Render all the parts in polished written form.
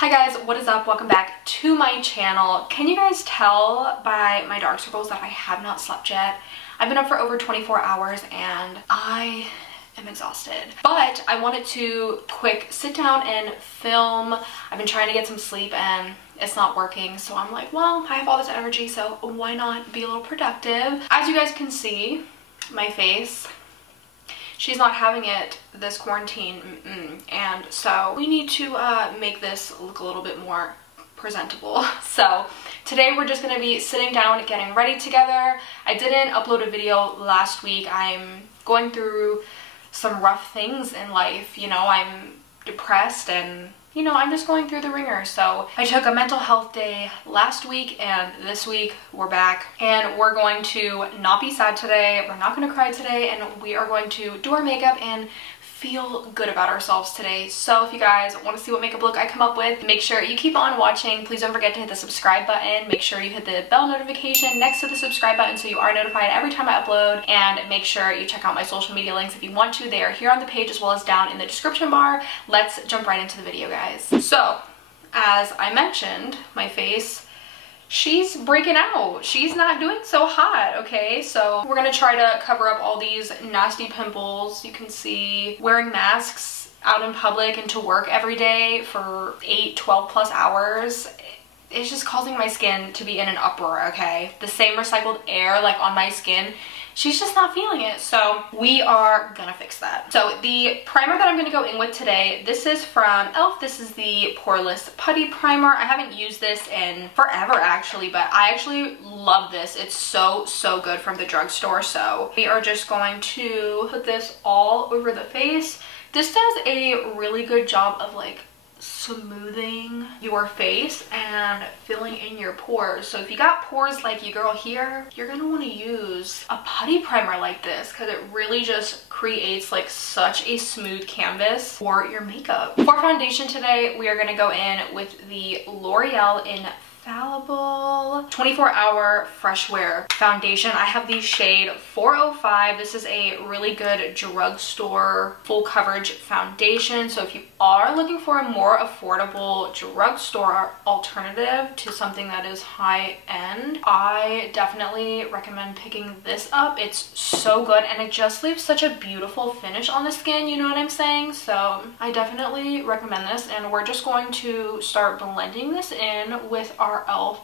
Hi guys, what is up? Welcome back to my channel. Can you guys tell by my dark circles that I have not slept yet? I've been up for over 24 hours and I am exhausted. But I wanted to quick sit down and film. I've been trying to get some sleep and it's not working, so I'm like, well, I have all this energy, so why not be a little productive? As you guys can see, my face, she's not having it this quarantine, and so we need to make this look a little bit more presentable. So today we're just going to be sitting down getting ready together. I didn't upload a video last week. I'm going through some rough things in life, you know. I'm depressed and you know, I'm just going through the ringer. So I took a mental health day last week and this week we're back and we're going to not be sad today. We're not going to cry today and we are going to do our makeup and feel good about ourselves today. So if you guys want to see what makeup look I come up with, make sure you keep on watching. Please don't forget to hit the subscribe button. Make sure you hit the bell notification next to the subscribe button so you are notified every time I upload, and make sure you check out my social media links if you want to. They are here on the page as well as down in the description bar. Let's jump right into the video, guys. So as I mentioned, my face, she's breaking out. She's not doing so hot, okay? So we're gonna try to cover up all these nasty pimples. You can see wearing masks out in public and to work every day for 8-12 plus hours. It's just causing my skin to be in an uproar, okay? The same recycled air like on my skin, she's just not feeling it. So we are gonna fix that. So the primer that I'm gonna go in with today, this is from e.l.f. This is the Poreless Putty Primer. I haven't used this in forever actually, but I actually love this. It's so good from the drugstore. So we are just going to put this all over the face. This does a really good job of like smoothing your face and filling in your pores. So if you got pores like your girl here, you're gonna want to use a putty primer like this because it really just creates like such a smooth canvas for your makeup. For foundation today, we are gonna go in with the L'Oreal Infallible 24-Hour Fresh Wear Foundation. I have the shade 405. This is a really good drugstore full coverage foundation. So if you are looking for a more affordable drugstore alternative to something that is high end, I definitely recommend picking this up. It's so good and it just leaves such a beautiful finish on the skin, you know what I'm saying? So I definitely recommend this, and we're just going to start blending this in with our e.l.f.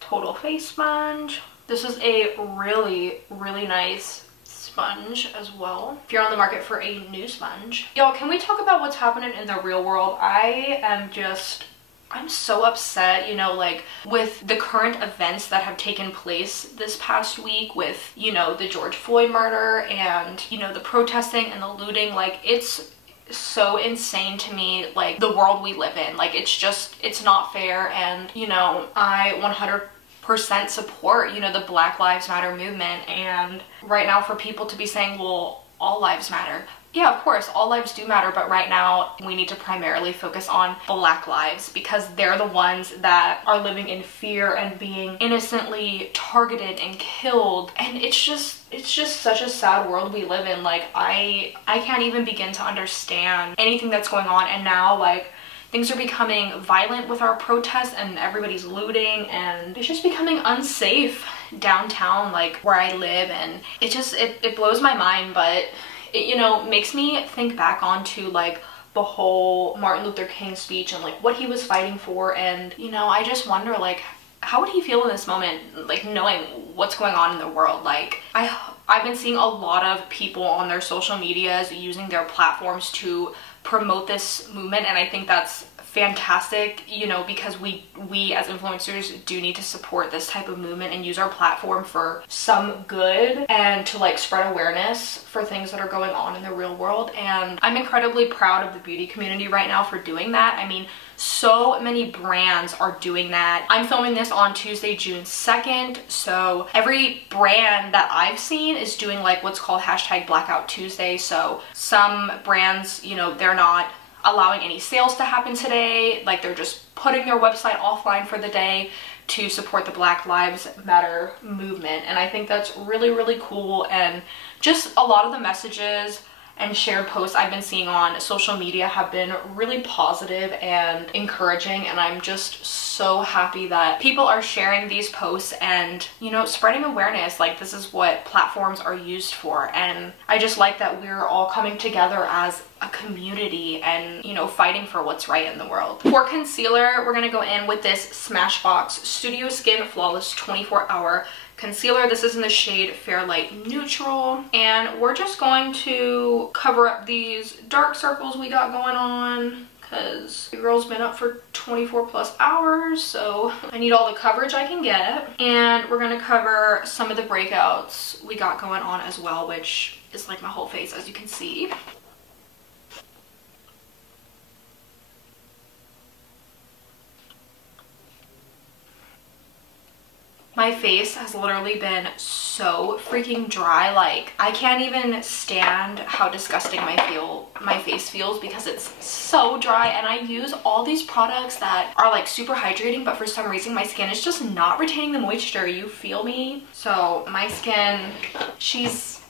Total Face Sponge. This is a really nice sponge as well if you're on the market for a new sponge. Y'all, can we talk about what's happening in the real world? I'm so upset, you know, like with the current events that have taken place this past week with, you know, the George Floyd murder and, you know, the protesting and the looting. Like, it's so insane to me, like the world we live in. Like, it's not fair. And, you know, I 100% support, you know, the Black Lives Matter movement. And right now for people to be saying, well, all lives matter. Yeah, of course, all lives do matter, but right now we need to primarily focus on Black lives because they're the ones that are living in fear and being innocently targeted and killed. And it's just such a sad world we live in. Like, I can't even begin to understand anything that's going on. And now, like, things are becoming violent with our protests and everybody's looting and it's just becoming unsafe downtown, like where I live. And it blows my mind, but it, you know, makes me think back onto like the whole Martin Luther King speech and like what he was fighting for. And, you know, I just wonder, like, how would he feel in this moment, like knowing what's going on in the world? Like, I've been seeing a lot of people on their social medias using their platforms to promote this movement, and I think that's fantastic, you know, because we as influencers do need to support this type of movement and use our platform for some good and to like spread awareness for things that are going on in the real world. And I'm incredibly proud of the beauty community right now for doing that. I mean, so many brands are doing that. I'm filming this on Tuesday, June 2nd. So every brand that I've seen is doing like what's called #Blackout Tuesday. So some brands, you know, they're not allowing any sales to happen today. Like, they're just putting their website offline for the day to support the Black Lives Matter movement. And I think that's really cool. And just a lot of the messages and shared posts I've been seeing on social media have been really positive and encouraging, and I'm just so happy that people are sharing these posts and, you know, spreading awareness. Like, this is what platforms are used for, and I just like that we're all coming together as a community and, you know, fighting for what's right in the world. For concealer, we're gonna go in with this Smashbox Studio Skin Flawless 24-Hour Concealer. This is in the shade Fair Light Neutral, and we're just going to cover up these dark circles we got going on because the girl's been up for 24 plus hours, so I need all the coverage I can get. And we're gonna cover some of the breakouts we got going on as well, which is like my whole face, as you can see. My face has literally been so freaking dry. Like, I can't even stand how disgusting my face feels because it's so dry, and I use all these products that are like super hydrating, but for some reason my skin is just not retaining the moisture. You feel me? So my skin, she sucks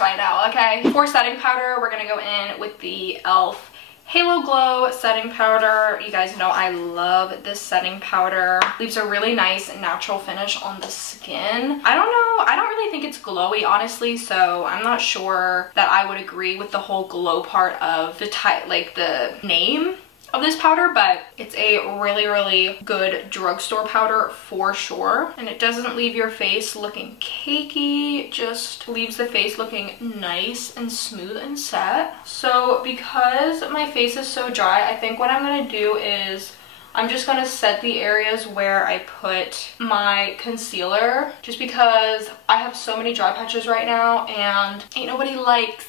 right now, okay? For setting powder, we're gonna go in with the e.l.f. Halo Glow setting powder. You guys know I love this setting powder. Leaves a really nice natural finish on the skin. I don't know, I don't really think it's glowy, honestly, so I'm not sure that I would agree with the whole glow part of the like the name of this powder, but it's a really good drugstore powder for sure, and it doesn't leave your face looking cakey, it just leaves the face looking nice and smooth and set. So because my face is so dry, I think what I'm gonna do is I'm just gonna set the areas where I put my concealer, just because I have so many dry patches right now, and nobody likes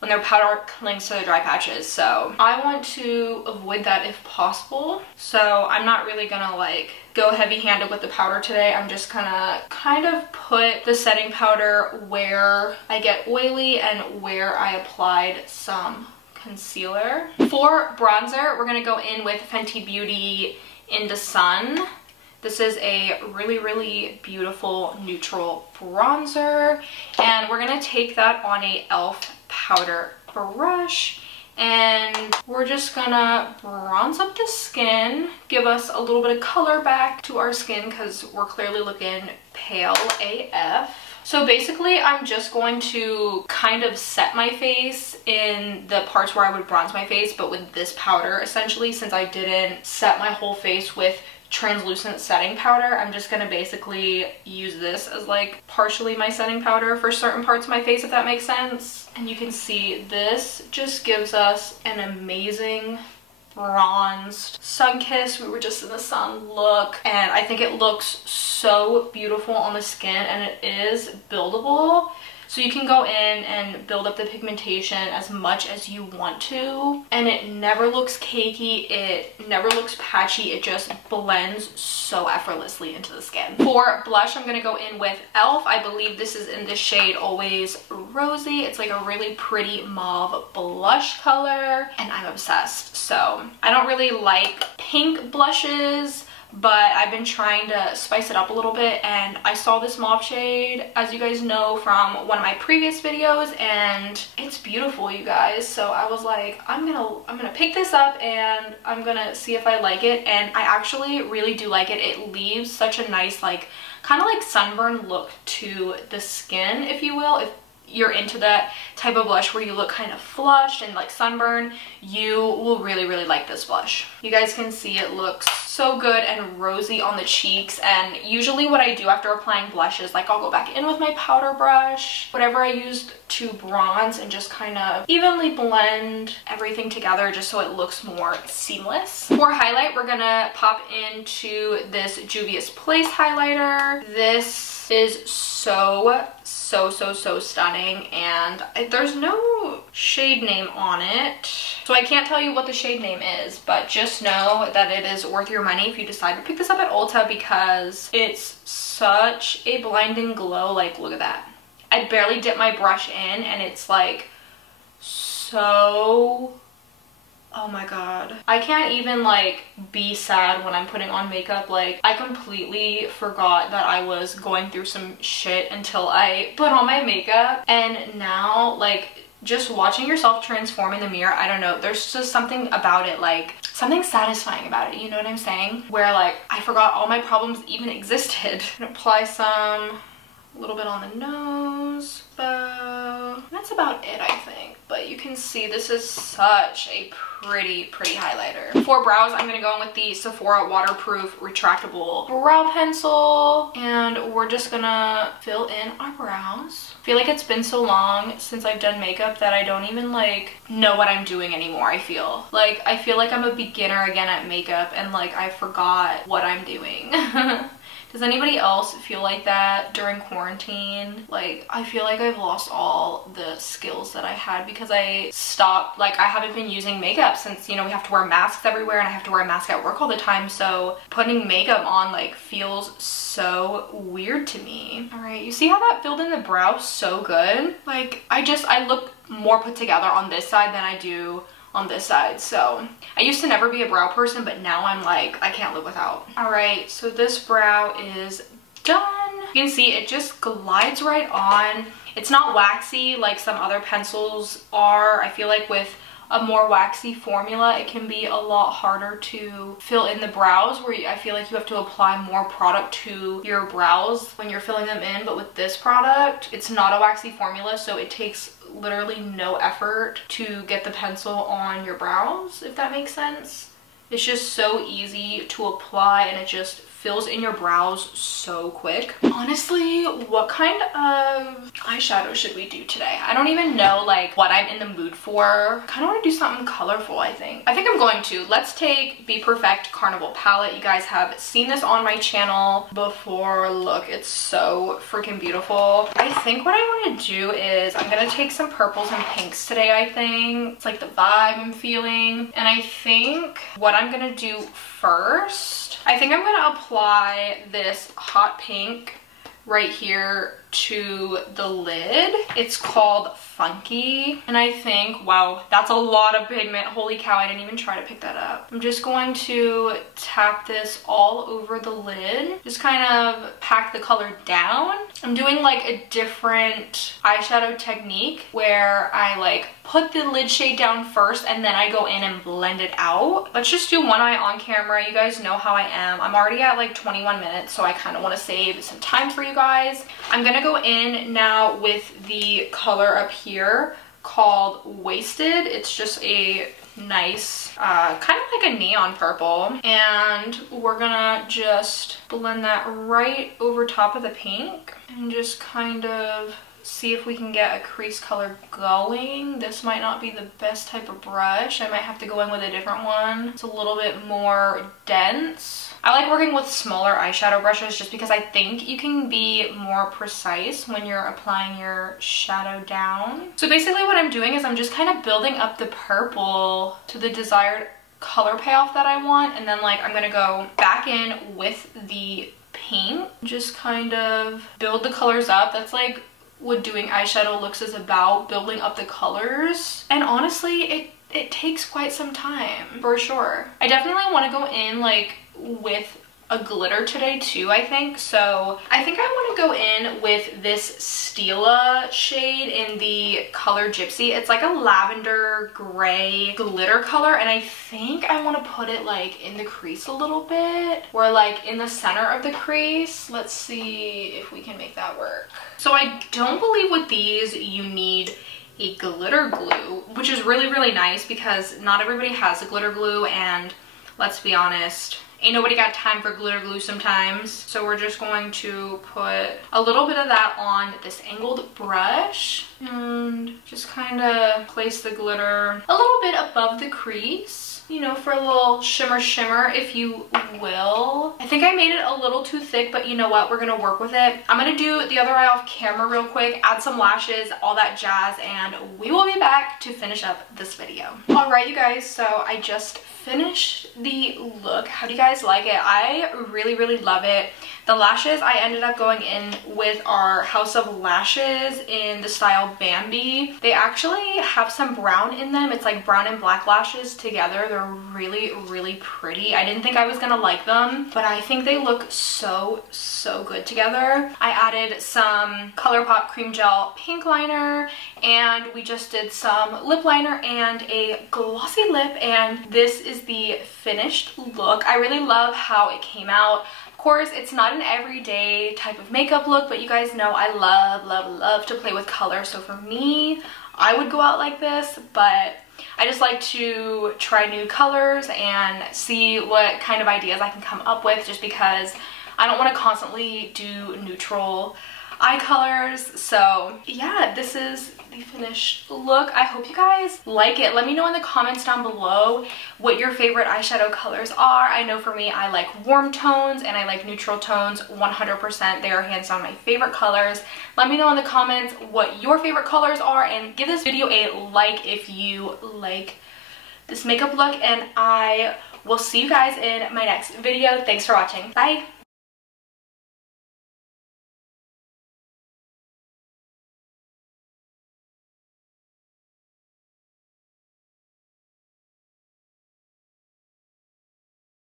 when their powder clings to the dry patches, so I want to avoid that if possible. So I'm not really gonna like go heavy-handed with the powder today. I'm just gonna kind of put the setting powder where I get oily and where I applied some concealer. For bronzer, we're gonna go in with Fenty Beauty In the Sun. This is a really beautiful neutral bronzer, and we're gonna take that on a e.l.f. powder brush, and we're just gonna bronze up the skin, give us a little bit of color back to our skin because we're clearly looking pale AF. So basically, I'm just going to kind of set my face in the parts where I would bronze my face, but with this powder, essentially, since I didn't set my whole face with translucent setting powder, I'm just gonna basically use this as like partially my setting powder for certain parts of my face, if that makes sense. And you can see this just gives us an amazing bronzed sun-kissed, we were just in the sun look, and I think it looks so beautiful on the skin, and it is buildable. So you can go in and build up the pigmentation as much as you want to, and it never looks cakey, it never looks patchy, it just blends so effortlessly into the skin. For blush, I'm gonna go in with e.l.f. I believe this is in the shade Always Rosy. It's like a really pretty mauve blush color, and I'm obsessed. So I don't really like pink blushes, but I've been trying to spice it up a little bit, and I saw this mauve shade, as you guys know from one of my previous videos, and it's beautiful, you guys. So I was like, I'm gonna pick this up and I'm gonna see if I like it, and I actually really do like it. It leaves such a nice, like, kind of like sunburn look to the skin, if you will. If you're into that type of blush where you look kind of flushed and like sunburn, you will really like this blush. You guys can see it looks so good and rosy on the cheeks, and usually what I do after applying blush is like I'll go back in with my powder brush, whatever I used to bronze, and just kind of evenly blend everything together just so it looks more seamless. For highlight, we're gonna pop into this Juvia's Place highlighter. This is so stunning, and there's no shade name on it, so I can't tell you what the shade name is, but just know that it is worth your money if you decide to pick this up at Ulta, because it's such a blinding glow. Like, look at that. I barely dip my brush in, and it's like so Oh my god. I can't even like be sad when I'm putting on makeup. Like I completely forgot that I was going through some shit until I put on my makeup, and now like just watching yourself transform in the mirror, I don't know, there's just something about it, like something satisfying about it, you know what I'm saying? Where like I forgot all my problems even existed. I'm gonna apply some, a little bit on the nose, bow. That's about it, I think. But you can see this is such a pretty highlighter. For brows, I'm gonna go in with the Sephora waterproof retractable brow pencil, and we're just gonna fill in our brows. I feel like it's been so long since I've done makeup that I don't even like know what I'm doing anymore. I feel like I'm a beginner again at makeup, and like I forgot what I'm doing. Does anybody else feel like that during quarantine? Like, I feel like I've lost all the skills that I had because I stopped, like I haven't been using makeup since, you know, we have to wear masks everywhere and I have to wear a mask at work all the time. So putting makeup on like feels so weird to me. All right, you see how that filled in the brow so good? Like I look more put together on this side than I do on this side. So I used to never be a brow person, but now I'm like, I can't live without. All right, so this brow is done. You can see it just glides right on. It's not waxy like some other pencils are. I feel like with a more waxy formula, it can be a lot harder to fill in the brows, where I feel like you have to apply more product to your brows when you're filling them in. But with this product, it's not a waxy formula, so it takes literally no effort to get the pencil on your brows, if that makes sense. It's just so easy to apply, and it just fills in your brows so quick. Honestly, what kind of eyeshadow should we do today? I don't even know like what I'm in the mood for. Kind of want to do something colorful, I think. I'm going to. Let's take Be Perfect Carnival palette. You guys have seen this on my channel before. Look, it's so freaking beautiful. I think what I want to do is I'm going to take some purples and pinks today, I think. It's like the vibe I'm feeling. And I think what I'm going to do first, I think I'm going to apply this hot pink right here to the lid. It's called Funky, and I think, wow, that's a lot of pigment. Holy cow, I didn't even try to pick that up. I'm just going to tap this all over the lid, just kind of pack the color down. I'm doing like a different eyeshadow technique where I like put the lid shade down first and then I go in and blend it out. Let's just do one eye on camera. You guys know how I am. I'm already at like 21 minutes, so I kind of want to save some time for you guys. I'm gonna go in now with the color up here called Wasted. It's just a nice kind of like a neon purple, and we're gonna just blend that right over top of the pink and just kind of see if we can get a crease color going. This might not be the best type of brush. I might have to go in with a different one. It's a little bit more dense. I like working with smaller eyeshadow brushes just because I think you can be more precise when you're applying your shadow down. So basically what I'm doing is I'm just kind of building up the purple to the desired color payoff that I want, and then like I'm gonna go back in with the pink, just kind of build the colors up. That's like what doing eyeshadow looks is about, building up the colors. And honestly, it takes quite some time, for sure. I definitely want to go in like with a glitter today too, I think. So I think I want to go in with this Stila shade in the color Gypsy. It's like a lavender gray glitter color, and I think I want to put it like in the crease a little bit, or like in the center of the crease. Let's see if we can make that work. So I don't believe with these you need a glitter glue, which is really nice because not everybody has a glitter glue, and let's be honest, ain't nobody got time for glitter glue sometimes. So we're just going to put a little bit of that on this angled brush and just kind of place the glitter a little bit above the crease, you know, for a little shimmer, if you will. I think I made it a little too thick, but you know what? We're gonna work with it. I'm gonna do the other eye off camera real quick, add some lashes, all that jazz, and we will be back to finish up this video. All right, you guys, so I just finished the look. How do you guys like it? I really love it. The lashes I ended up going in with are House of Lashes in the style Bambi. They actually have some brown in them. It's like brown and black lashes together. They're really pretty. I didn't think I was gonna like them, but I think they look so good together. I added some ColourPop Cream Gel pink liner, and we just did some lip liner and a glossy lip, and this is the finished look. I really love how it came out. Of course, it's not an everyday type of makeup look, but you guys know I love to play with color. So for me, I would go out like this, but I just like to try new colors and see what kind of ideas I can come up with, just because I don't want to constantly do neutral eye colors. So yeah, this is the finished look. I hope you guys like it. Let me know in the comments down below what your favorite eyeshadow colors are. I know for me, I like warm tones and I like neutral tones 100%. They are hands down my favorite colors. Let me know in the comments what your favorite colors are, and give this video a like if you like this makeup look, and I will see you guys in my next video. Thanks for watching. Bye!